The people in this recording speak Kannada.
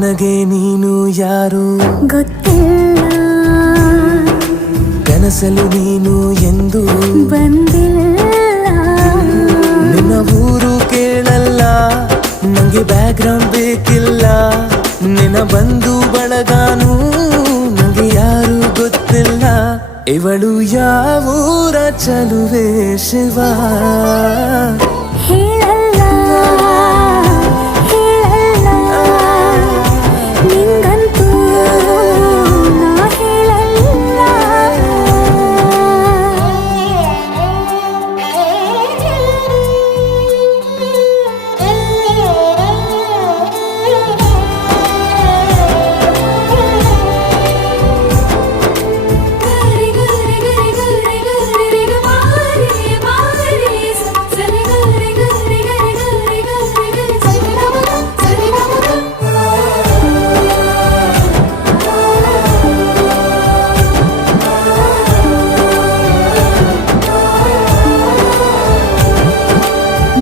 ನನಗೆ ನೀನು ಯಾರು ಗೊತ್ತಿಲ್ಲ, ಕನಸಲು ನೀನು ಎಂದು ಬಂದಿಲ್ಲ. ನಿನ್ನ ಊರು ಕೇಳಲ್ಲ, ನಂಗೆ ಬ್ಯಾಕ್ಗ್ರೌಂಡ್ ಬೇಕಿಲ್ಲ. ನಿನ್ನ ಬಂಧು ಬಳಗಾನು ನಂಗೆ ಯಾರು ಗೊತ್ತಿಲ್ಲ. ಇವಳು ಯಾವೂರ ಚಲುವೆ ಶಿವ ಹೇಳ